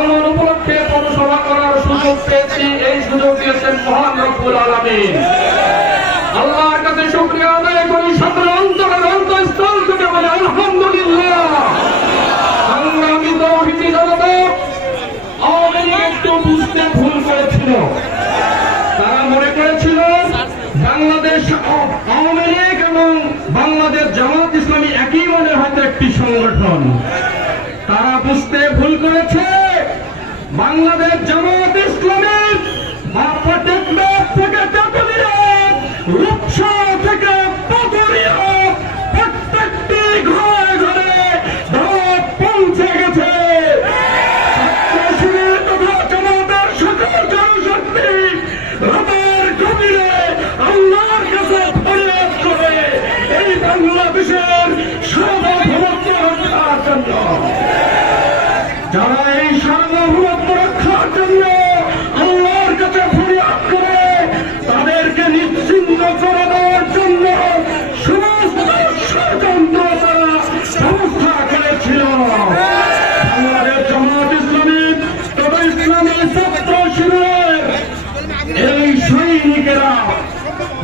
আগমন উপলক্ষে পৌরসভা করার সুযোগ পেয়েছি। এই সুযোগ দিয়েছেন মহান রব্বুল আলামিন। আল্লাহর কাছে শুকরিয়া আদায় করি। সকল অন্তরের অন্তঃস্থল থেকে বলে, আলহামদুলিল্লাহ। সংগ্রামী তৌহিদি জনতা, আওয়ামী একটু বুঝতে ভুল করেছিল। তারা মনে করেছিল, বাংলাদেশ আওয়ামী লীগ এবং বাংলাদেশ জামাত ইসলামী একই মনে হয়তো একটি সংগঠন। তারা বুঝতে ভুল করেছে বাংলাদেশ জামাত ইসলামী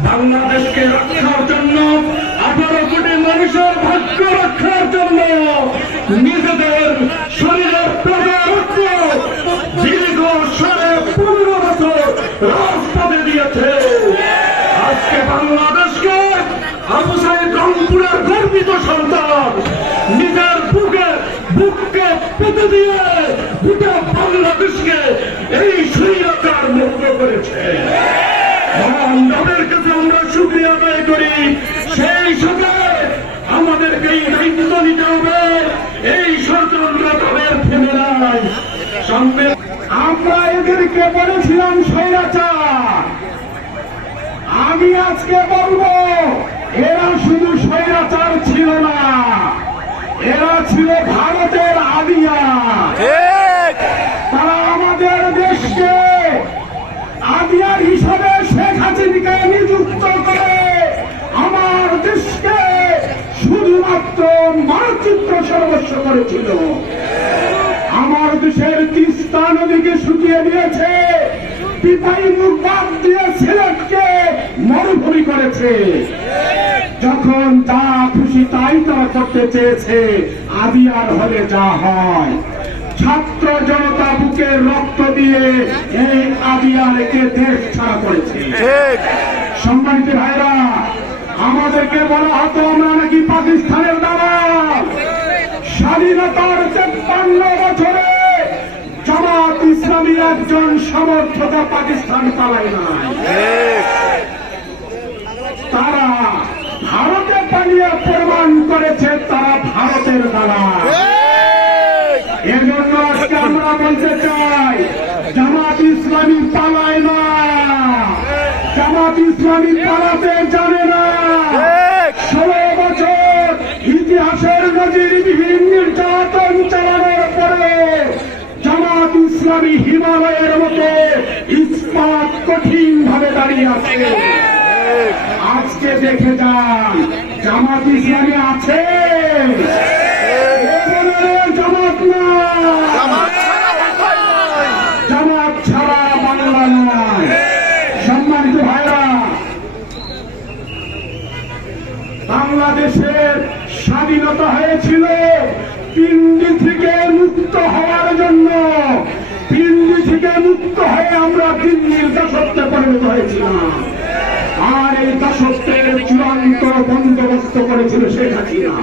বাংলাদেশকে রক্ষার জন্য আঠারো কোটি মানুষের ভাগ্য রক্ষার জন্য নিজেদের শরীরের প্রাণের রক্ত দীর্ঘ সাড়ে পনেরো বছর রাজপথে দিয়েছে। আজকে বাংলাদেশকে আবু সাইদ রংপুরের গর্বিত সন্তান নিজের বুকে বুককে পেতে দিয়ে মহান কাছে আমরা শুক্রিয়া আদায় করি। সেই সাথে আমাদেরকে দায়িত্ব নিতে হবে। এই ষড়যন্ত্র তাদের আমরা এদেরকে বলেছিলাম, স্বৈরাচার। আমি আজকে বলব, এরা শুধু স্বৈরাচার ছিল না, এরা ছিল ভারতের আদিয়া তারা আমাদের দেশকে আদিয়ার হিসাবে শেখ নিযুক্ত করে আমার দেশকে শুধুমাত্র মানচিত্র সর্বস্ব করেছিল। আমার দেশের তিস্তা নদীকে শুকিয়ে দিয়েছে সিলেটকে মরুভূমি করেছে। যখন যা খুশি তাই তারা করতে চেয়েছে আদিয়ার হলে যা হয়। ছাত্র জনতা বুকে রক্ত দিয়ে এই আদিয়ারকে দেশ ছাড়া করেছে। সম্মানিত ভাইরা আমাদেরকে বলা হতো আমরা নাকি পাকিস্তানের দালাল স্বাধীনতার তেপ্পান্ন বছরে জামাত ইসলামী একজন সমর্থকা পাকিস্তান পালায় নাই। তারা ভারতে পালিয়ে প্রমাণ করেছে তারা ভারতের দালাল এর জন্য আজকে আমরা বলতে চাই, জামাত ইসলামী পালায় না। জামাত ইসলামী পালাতে জানে না। ষোলো বছর ইতিহাসের নজির বিহীন নির্যাতন চালানোর পরে জামাত ইসলামী হিমালয়ের মতো ইস্পাত কঠিন ভাবে দাঁড়িয়ে আছে। আজকে দেখে যান, জামাত ইসলামী আছে এ বলে জামাত না জামাত ছাড়া বাংলা নয় সম্মানিত ভাইরা বাংলাদেশের স্বাধীনতা হয়েছিল পিন্ডি থেকে মুক্ত হওয়ার জন্য। পিন্ডি থেকে মুক্ত হয়ে আমরা দিল্লির দাসত্বে পরিণত হয়েছিলাম। আর এই দাসত্বের চূড়ান্ত বন্দোবস্ত করেছিল শেখ হাসিনা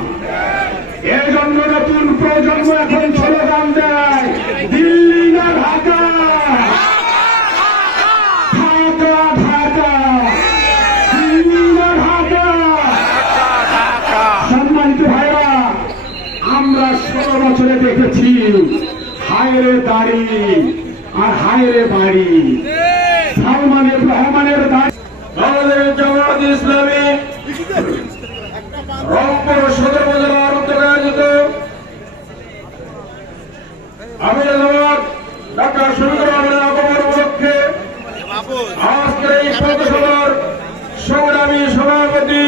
এই জন্য নতুন প্রজন্ম এখন স্লোগান দেয় দিল্লি না ঢাকা ঢাকা ঢাকা দিল্লি না ঢাকা সম্মানিত ভাইরা আমরা ষোলো বছরে দেখেছি, হায়রে দাড়ি আর হায়রে বাড়ি। সালমানের, রহমানের দাড়ি। বাংলাদেশ জামাত ইসলামী রংপুর সদর উপজেলার অন্তর্গত আয়োজিত আমির জামাত ডাক্তার শহীদুর রহমানের আগমন উপলক্ষে আজকের এই পথসভার সংগ্রামী সভাপতি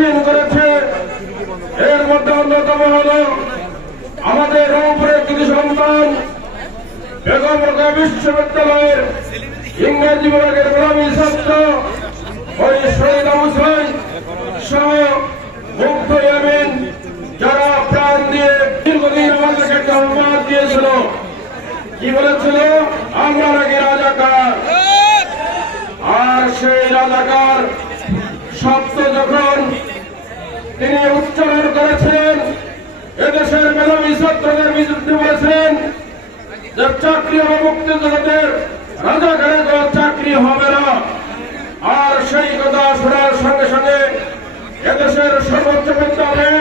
ঋণ করেছে এর মধ্যে অন্যতম হল আমাদের রংপুরের কৃতি সন্তান বেগম রোকেয়া বিশ্ববিদ্যালয়ের ইংরেজি গোলামী ছাত্র ওই শহীদ হুসাইন সহ মুগ্ধ ইয়ামিন যারা প্রাণ দিয়ে দীর্ঘদিন আমাদেরকে একটা অপবাদ দিয়েছিল। কি বলেছিল? আমরা নাকি রাজাকার। আর সেই রাজাকার শব্দ যখন তিনি উচ্চারণ করেছিলেন, এদেশের মেধাবী ছাত্রদের বিরুদ্ধে বলেছেন যে, চাকরি হবে মুক্তিযোদ্ধাদের রাজাকারের কোনো চাকরি হবে না আর সেই কথা শোনার সঙ্গে সঙ্গে এদেশের সর্বোচ্চ বিদ্যালয়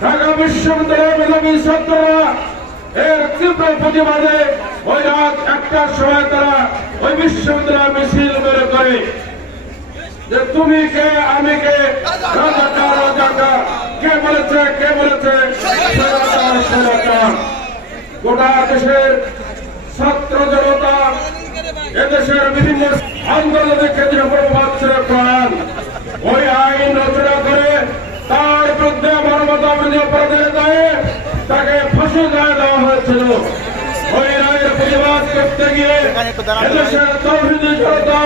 ঢাকা বিশ্ববিদ্যালয়ের মেধাবী ছাত্ররা এর তীব্র প্রতিবাদে ওই রাত একটার সময় তারা ওই বিশ্ববিদ্যালয় মিছিল বের করে যে তুমি কে আমি কে কে বলেছে কে বলেছে। গোটা দেশের ছাত্র জনতা এদেশের বিভিন্ন আন্দোলনের ক্ষেত্রে প্রভাব ছেড়ে প্রাণ। ওই আইন রচনা করে তার বিরুদ্ধে মানবতাবিরোধী অপরাধের দায়ে তাকে ফাঁসি দায় দেওয়া হয়েছিল। ওই রায়ের প্রতিবাদ করতে গিয়ে এদেশের তৌহিদি জনতা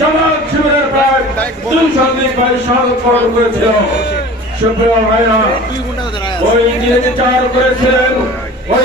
জামাত শিবিরের প্রায় দুই শতাধিক ভাই শাহাদত বরণ করেছিল। সুপ্রিয় ভাইরা, ওই যিনি বিচার করেছিলেন, ওই